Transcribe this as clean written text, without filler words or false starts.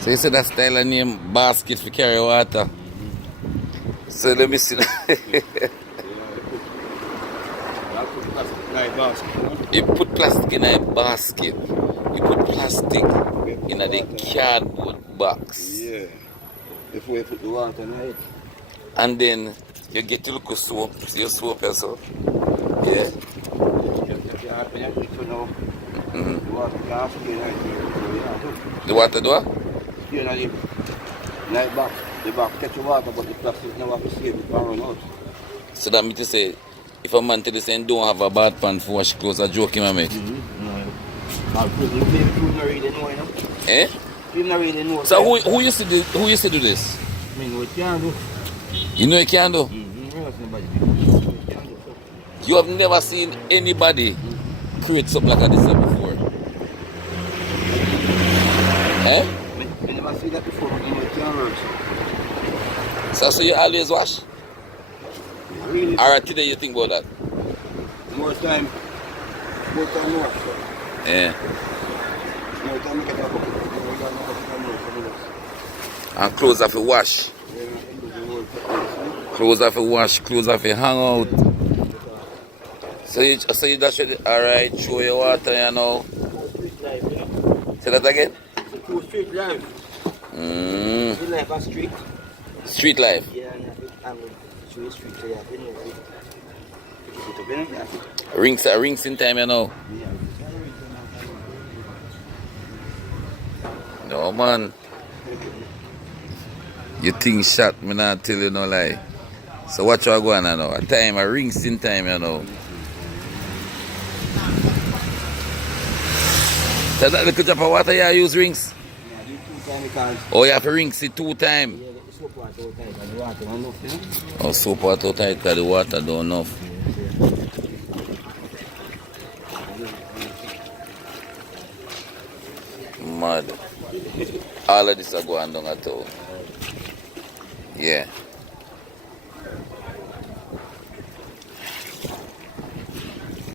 So you see that style of name basket for carry water. So let me see that. You put plastic in a basket. You put plastic in a cardboard box. Yeah. Before you put the water in it. And then you get your little soap. You soap yourself. Yeah. Mm-hmm. The water do what? The box catch the water, but the plastic never have to save it run out. So that means to say, if a man tell you saying don't have a bad pan for wash clothes, a joke him a make. Eh? So who used to do this? I mean, what can do? You know you can do? You have never seen anybody create something like this before. Eh? I never see that before, but it can work. So you always wash? Really? Alright, today you think about that? More time wash. Yeah. More time you get a bucket. And clothes have to wash. Clothes have to wash, clothes have to hang out. So you just should, alright, throw your water, you know. Say that again? It's street life. Street life a street. Street life? Yeah, and street so you have to know. Rings in time, you know. No man. You think shot, me not tell you no lie. So what you are going on now? A time, a rings in time, you know. So that little drop of water you use rings? Yeah, do 2 times because Oh, you have to rinse it 2 times. yeah, the soap water out tight and the water don't enough, you know? Oh, soap water tight because the water don't enough. Mad. All of this are going down at all. Yeah.